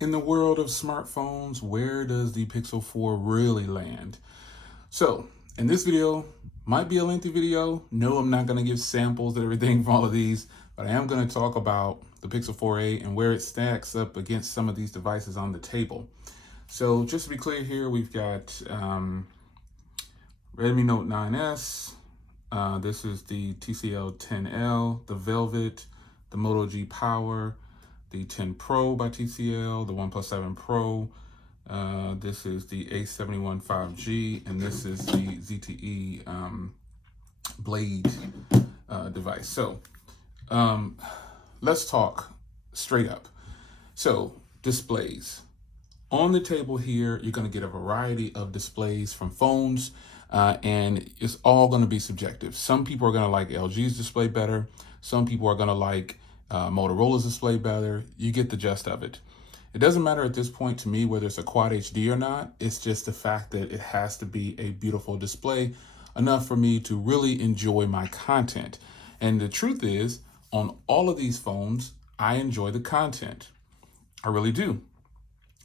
In the world of smartphones, where does the Pixel 4 really land? So, in this video, might be a lengthy video. No, I'm not going to give samples and everything from all of these, but I am going to talk about the Pixel 4a and where it stacks up against some of these devices on the table. So, just to be clear here, we've got Redmi Note 9S. This is the TCL 10L, the Velvet, the Moto G Power, the 10 Pro by TCL, the OnePlus 7 Pro. This is the A71 5G, and this is the ZTE Blade device. So let's talk straight up. So displays. On the table here, you're going to get a variety of displays from phones, and it's all going to be subjective. Some people are going to like LG's display better. Some people are going to like Motorola's display better. You get the gist of it. It doesn't matter at this point to me whether it's a Quad HD or not. It's just the fact that it has to be a beautiful display, enough for me to really enjoy my content. And the truth is, on all of these phones, I enjoy the content. I really do.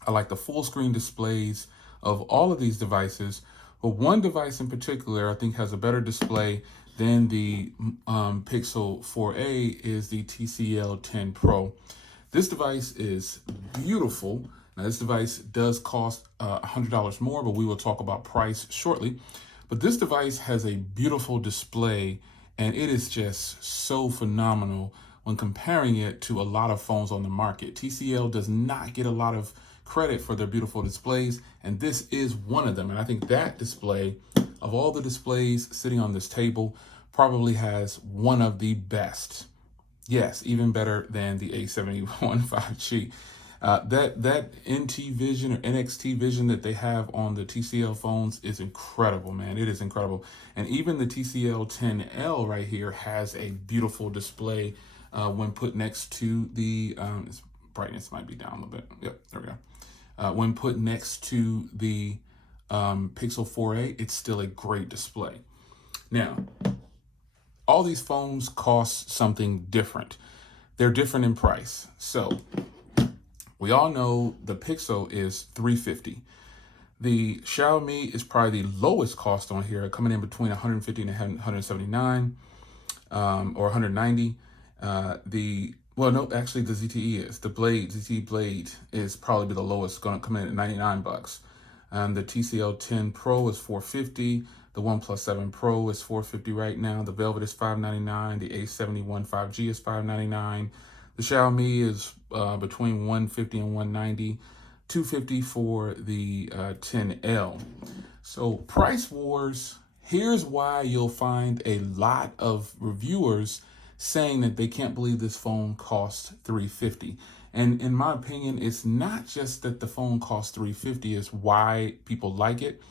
I like the full screen displays of all of these devices, but one device in particular I think has a better display than the Pixel 4a is the TCL 10 Pro. This device is beautiful. Now this device does cost $100 more, but we will talk about price shortly. But this device has a beautiful display, and it is just so phenomenal when comparing it to a lot of phones on the market. TCL does not get a lot of credit for their beautiful displays, and this is one of them. And I think that display, of all the displays sitting on this table, probably has one of the best. Yes, even better than the A71 5G. That NT Vision or NXT Vision that they have on the TCL phones is incredible, man. It is incredible. And even the TCL 10L right here has a beautiful display when put next to the, its brightness might be down a little bit. Yep, there we go. When put next to the Pixel 4a, it's still a great display. Now, all these phones cost something different. They're different in price. So we all know the Pixel is $350. The Xiaomi is probably the lowest cost on here, coming in between $150 and $179 or $190. Well, no, actually the ZTE is. The ZTE Blade is probably the lowest, going to come in at $99. The TCL 10 Pro is $450. The OnePlus 7 Pro is $450 right now. The Velvet is $599. The A71 5G is $599. The Xiaomi is between $150 and $190. $250 for the 10L. So price wars, here's why you'll find a lot of reviewers saying that they can't believe this phone costs $350. And in my opinion, it's not just that the phone costs $350, it's why people like it.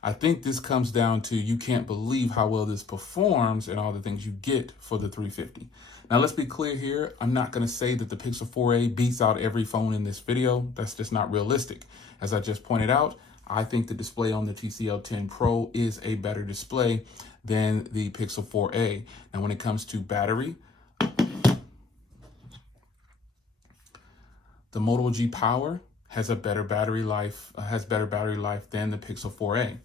I think this comes down to you can't believe how well this performs and all the things you get for the $350. Now, let's be clear here. I'm not going to say that the Pixel 4a beats out every phone in this video. That's just not realistic. As I just pointed out, I think the display on the TCL 10 Pro is a better display than the Pixel 4a. Now, when it comes to battery, the Moto G Power has a better battery life, than the Pixel 4a.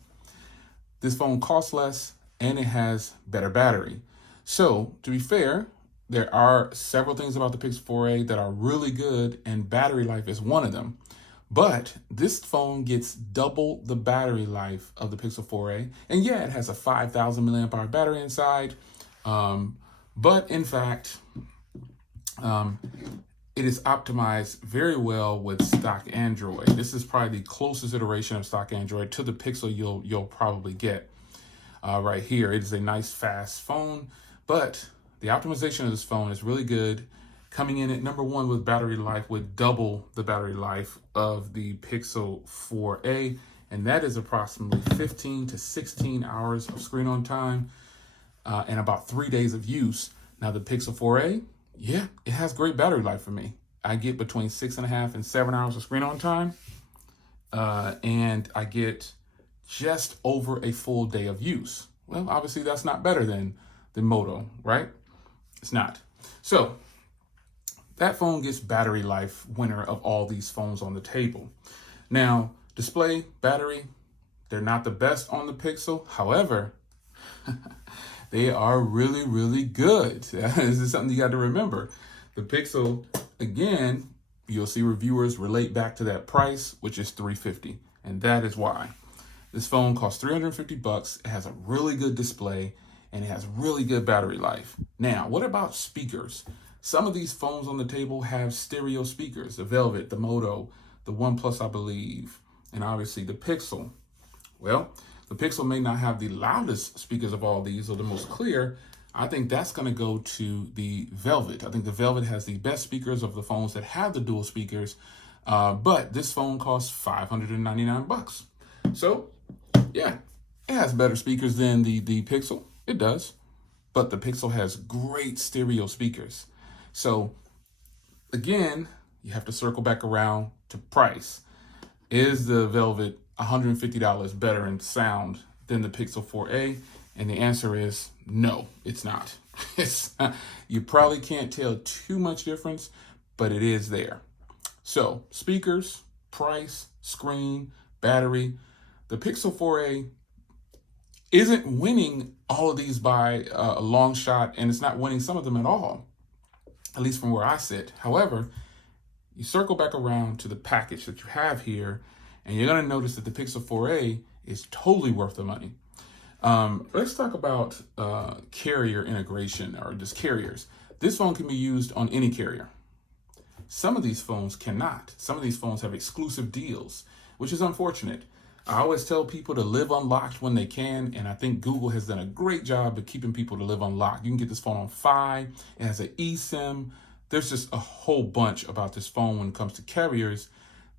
This phone costs less and it has better battery. So to be fair, there are several things about the Pixel 4a that are really good, and battery life is one of them. But this phone gets double the battery life of the Pixel 4a. And yeah, it has a 5,000 milliamp hour battery inside. But in fact, it is optimized very well with stock Android. This is probably the closest iteration of stock Android to the Pixel you'll probably get right here. It is a nice, fast phone, but the optimization of this phone is really good, coming in at number one with battery life, with double the battery life of the Pixel 4a, and that is approximately 15 to 16 hours of screen on time and about 3 days of use. Now the Pixel 4a, yeah, it has great battery life for me. I get between 6.5 and 7 hours of screen on time, and I get just over a full day of use. Well, obviously that's not better than the Moto, right? It's not. So that phone gets battery life winner of all these phones on the table. Now, display, battery, they're not the best on the Pixel. However, they are really, really good. This is something you got to remember. The Pixel, again, you'll see reviewers relate back to that price, which is $350. And that is why. This phone costs $350. It has a really good display and it has really good battery life. Now, what about speakers? Some of these phones on the table have stereo speakers, the Velvet, the Moto, the OnePlus, I believe, and obviously the Pixel. Well, the Pixel may not have the loudest speakers of all these or the most clear. I think that's going to go to the Velvet. I think the Velvet has the best speakers of the phones that have the dual speakers, but this phone costs $599. So, yeah, it has better speakers than the Pixel. It does, but the Pixel has great stereo speakers. So, again, you have to circle back around to price. Is the Velvet $150 better in sound than the Pixel 4a? And the answer is no, it's not. You probably can't tell too much difference, but it is there. So speakers, price, screen, battery. The Pixel 4a isn't winning all of these by a long shot, and it's not winning some of them at all, at least from where I sit. However, you circle back around to the package that you have here, and you're going to notice that the Pixel 4a is totally worth the money. Let's talk about carrier integration, or just carriers. This phone can be used on any carrier. Some of these phones cannot. Some of these phones have exclusive deals, which is unfortunate. I always tell people to live unlocked when they can, and I think Google has done a great job of keeping people to live unlocked. You can get this phone on Fi. It has an eSIM. There's just a whole bunch about this phone when it comes to carriers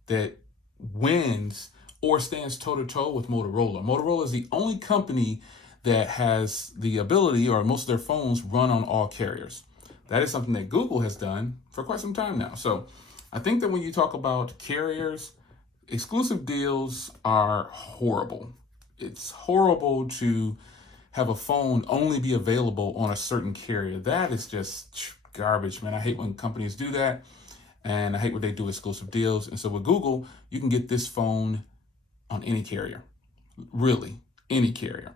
that wins or stands toe-to-toe with Motorola. Motorola is the only company that has the ability, or most of their phones run on all carriers. That is something that Google has done for quite some time now. So I think that when you talk about carriers, exclusive deals are horrible. It's horrible to have a phone only be available on a certain carrier. That is just garbage, man. I hate when companies do that, and I hate when they do exclusive deals. And so with Google, you can get this phone on any carrier, really any carrier.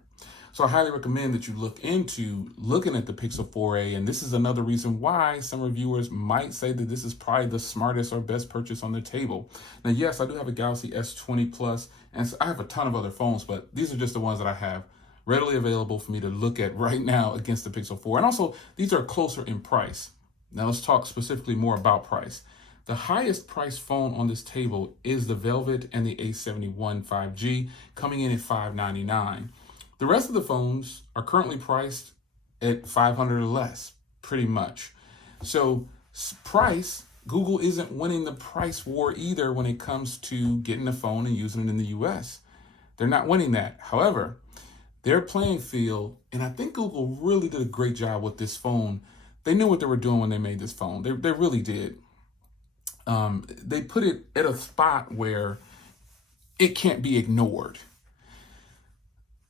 So I highly recommend that you look into looking at the Pixel 4a, and this is another reason why some reviewers might say that this is probably the smartest or best purchase on the table. Now, yes, I do have a Galaxy S20 Plus, and I have a ton of other phones, but these are just the ones that I have readily available for me to look at right now against the Pixel 4. And also, these are closer in price. Now, let's talk specifically more about price. The highest priced phone on this table is the Velvet and the A71 5G, coming in at $599. The rest of the phones are currently priced at $500 or less, pretty much. So price, Google isn't winning the price war either when it comes to getting a phone and using it in the US. They're not winning that. However, their playing field, and I think Google really did a great job with this phone. They knew what they were doing when they made this phone. They really did. They put it at a spot where it can't be ignored.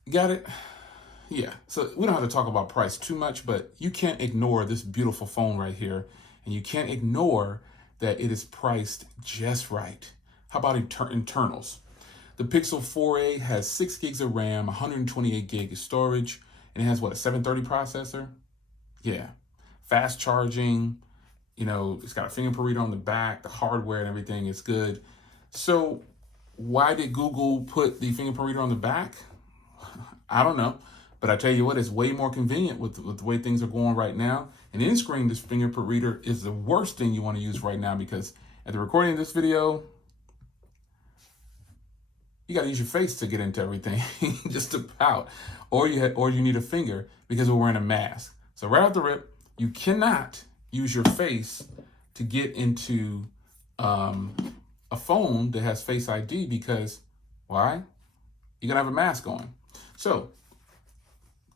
Got it? Yeah. So we don't have to talk about price too much, but you can't ignore this beautiful phone right here. And you can't ignore that it is priced just right. How about internals? The Pixel 4a has 6 gigs of RAM, 128 gig of storage, and it has what, a 730 processor? Yeah. Fast charging. You know, it's got a fingerprint reader on the back, the hardware and everything is good. So why did Google put the fingerprint reader on the back? I don't know, but I tell you what, it's way more convenient with the way things are going right now. And in screen, this fingerprint reader is the worst thing you want to use right now, because at the recording of this video, you got to use your face to get into everything, just to pout, or you need a finger because we're wearing a mask. So right off the rip, you cannot use your face to get into a phone that has Face ID, because why? You're gonna have a mask on. So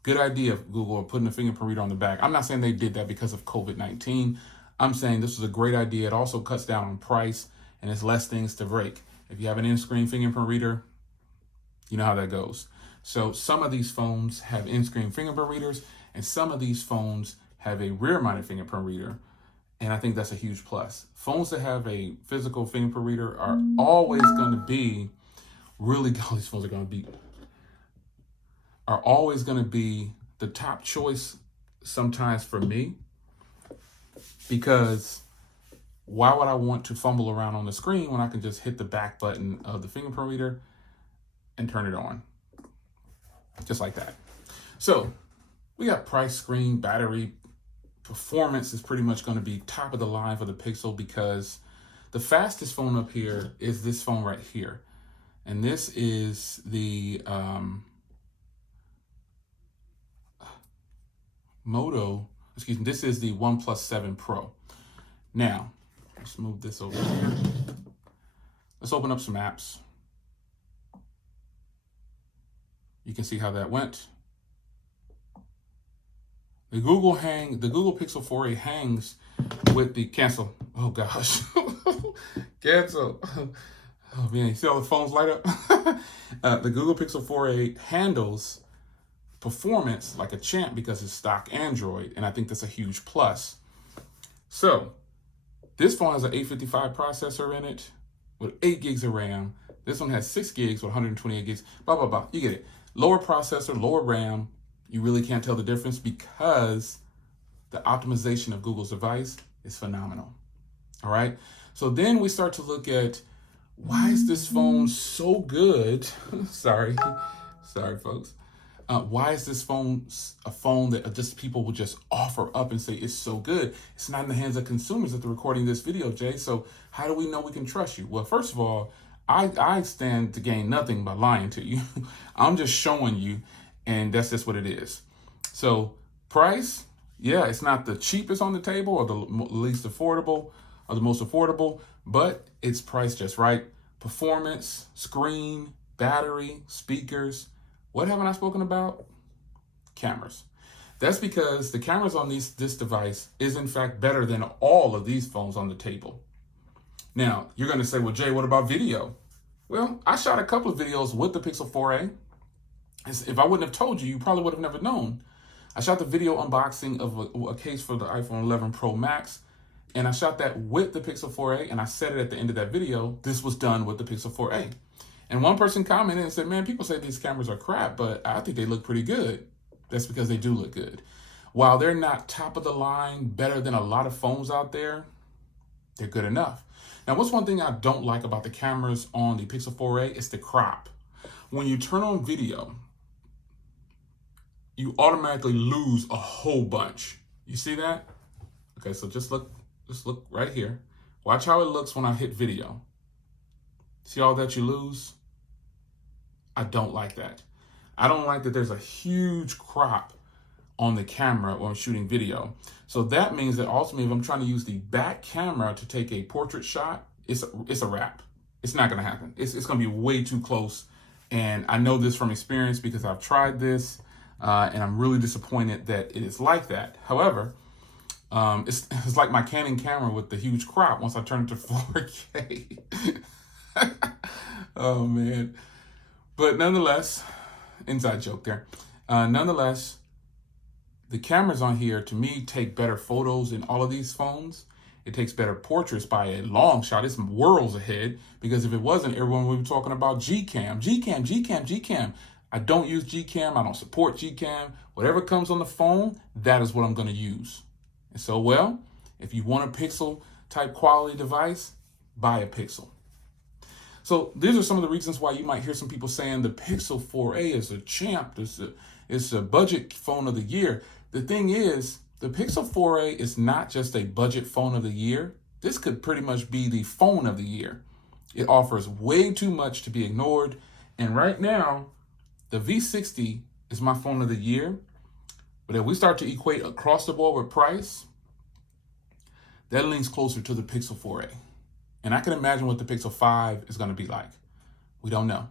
good idea, Google, of putting a fingerprint reader on the back. I'm not saying they did that because of COVID-19. I'm saying this was a great idea. It also cuts down on price, and it's less things to break. If you have an in-screen fingerprint reader, you know how that goes. So some of these phones have in-screen fingerprint readers, and some of these phones have a rear-mounted fingerprint reader. And I think that's a huge plus. Phones that have a physical fingerprint reader are always going to be really, all these phones are always going to be the top choice sometimes for me, because why would I want to fumble around on the screen when I can just hit the back button of the fingerprint reader and turn it on? Just like that. So we got price, screen, battery. Performance is pretty much going to be top of the line for the Pixel, because the fastest phone up here is this phone right here. And this is the this is the OnePlus 7 Pro. Now, let's move this over here. Let's open up some apps. You can see how that went. The Google Pixel 4a hangs with the cancel. Oh gosh, cancel. Oh man, you see all the phones light up? The Google Pixel 4a handles performance like a champ because it's stock Android, and I think that's a huge plus. So this phone has an 855 processor in it with 8 gigs of RAM. This one has 6 gigs with 128 gigs, blah, blah, blah. You get it. Lower processor, lower RAM. You really can't tell the difference because the optimization of Google's device is phenomenal. All right. So then we start to look at, why is this phone so good? Sorry, folks. Why is this phone a phone that just people will just offer up and say it's so good? It's not in the hands of consumers that they're recording this video, Jay. So how do we know we can trust you? Well, first of all, I stand to gain nothing by lying to you. I'm just showing you, and that's just what it is. So price, yeah, it's not the cheapest on the table or the least affordable or the most affordable, but it's priced just right. Performance, screen, battery, speakers. What haven't I spoken about? Cameras. That's because the cameras on this device is in fact better than all of these phones on the table. Now, you're going to say, well, Jay, what about video? Well, I shot a couple of videos with the Pixel 4a. If I wouldn't have told you, you probably would have never known. I shot the video unboxing of a case for the iPhone 11 Pro Max, and I shot that with the Pixel 4a, and I said it at the end of that video, this was done with the Pixel 4a. And one person commented and said, man, people say these cameras are crap, but I think they look pretty good. That's because they do look good. While they're not top of the line, better than a lot of phones out there, they're good enough. Now, what's one thing I don't like about the cameras on the Pixel 4a? It's the crop. When you turn on video, you automatically lose a whole bunch. You see that? Okay, so just look right here. Watch how it looks when I hit video. See all that you lose? I don't like that. I don't like that there's a huge crop on the camera when I'm shooting video. So that means that ultimately, if I'm trying to use the back camera to take a portrait shot, it's a wrap. It's not gonna happen. It's gonna be way too close. And I know this from experience because I've tried this, and I'm really disappointed that it is like that. However, it's like my Canon camera with the huge crop once I turn it to 4K. Oh man. But nonetheless, inside joke there. Nonetheless, the cameras on here, to me, take better photos in all of these phones. It takes better portraits by a long shot. It's worlds ahead, because if it wasn't, everyone would be talking about Gcam. I don't use Gcam. I don't support Gcam. Whatever comes on the phone, that is what I'm going to use. And so, well, if you want a Pixel type quality device, buy a Pixel. So these are some of the reasons why you might hear some people saying the Pixel 4a is a champ. It's a budget phone of the year. The thing is, the Pixel 4a is not just a budget phone of the year. This could pretty much be the phone of the year. It offers way too much to be ignored. And right now, the V60 is my phone of the year. But if we start to equate across the board with price, that leans closer to the Pixel 4a. And I can imagine what the Pixel 5 is going to be like. We don't know.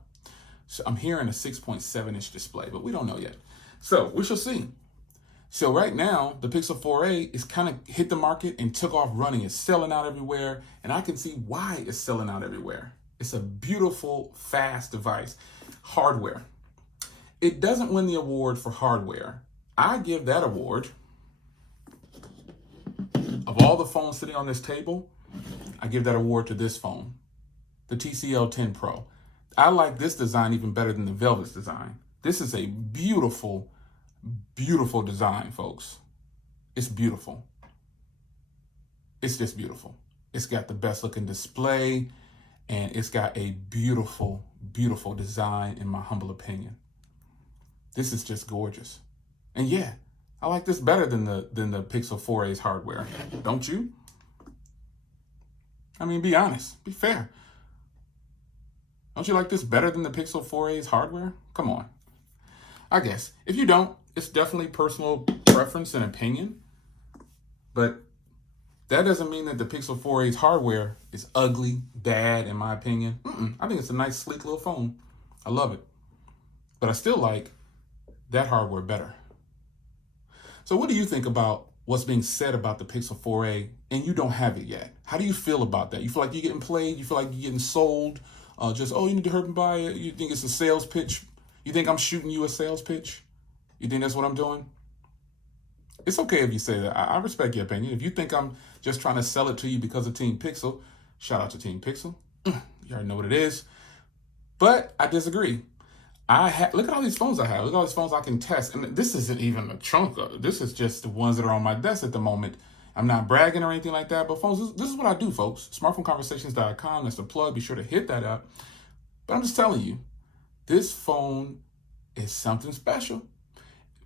So I'm hearing a 6.7-inch display, but we don't know yet. So we shall see. So right now, the Pixel 4a is kind of hit the market and took off running. It's selling out everywhere, and I can see why it's selling out everywhere. It's a beautiful, fast device. Hardware. It doesn't win the award for hardware. I give that award Of all the phones sitting on this table, I give that award to this phone, the TCL 10 Pro. I like this design even better than the Velvet's design. This is a beautiful, beautiful design, folks. It's beautiful. It's just beautiful. It's got the best looking display, and it's got a beautiful, beautiful design in my humble opinion. This is just gorgeous. And yeah, I like this better than the Pixel 4a's hardware. Don't you? I mean, be honest, be fair. Don't you like this better than the Pixel 4a's hardware? Come on. I guess. If you don't, it's definitely personal preference and opinion. But that doesn't mean that the Pixel 4a's hardware is ugly, bad, in my opinion. I think it's a nice, sleek little phone. I love it. But I still like that hardware better. So what do you think about what's being said about the Pixel 4a and you don't have it yet? How do you feel about that? You feel like you're getting played? You feel like you're getting sold? You need to hurry and buy it? You think it's a sales pitch? You think I'm shooting you a sales pitch? You think that's what I'm doing? It's okay if you say that. I respect your opinion. If you think I'm just trying to sell it to you because of Team Pixel, shout out to Team Pixel. You already know what it is. But I disagree. Look at all these phones I have. Look at all these phones I can test. And this isn't even a chunk of it. This is just the ones that are on my desk at the moment. I'm not bragging or anything like that, but phones, this is what I do, folks. Smartphoneconversations.com. That's the plug. Be sure to hit that up. But I'm just telling you, this phone is something special.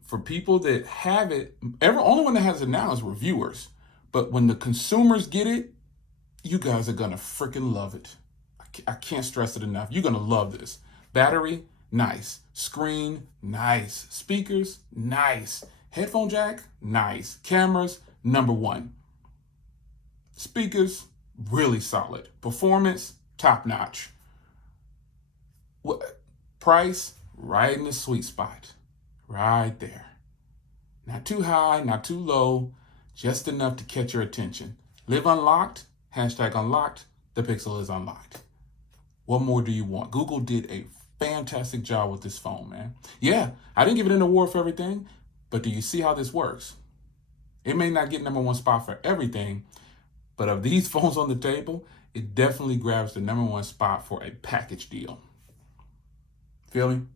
For people that have it, only one that has it now is reviewers. But when the consumers get it, you guys are going to freaking love it. I can't stress it enough. You're going to love this. Battery, nice. Screen, nice. Speakers, nice. Headphone jack, nice. Cameras, #1. Speakers, really solid. Performance, top notch. Price, right in the sweet spot. Right there. Not too high, not too low, just enough to catch your attention. Live unlocked, #unlocked, the Pixel is unlocked. What more do you want? Google did a fantastic job with this phone, man. Yeah, I didn't give it an award for everything, but do you see how this works? It may not get #1 spot for everything, but of these phones on the table, it definitely grabs the #1 spot for a package deal. Feel me?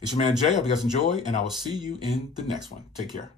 It's your man Jay. I hope you guys enjoy, and I will see you in the next one. Take care.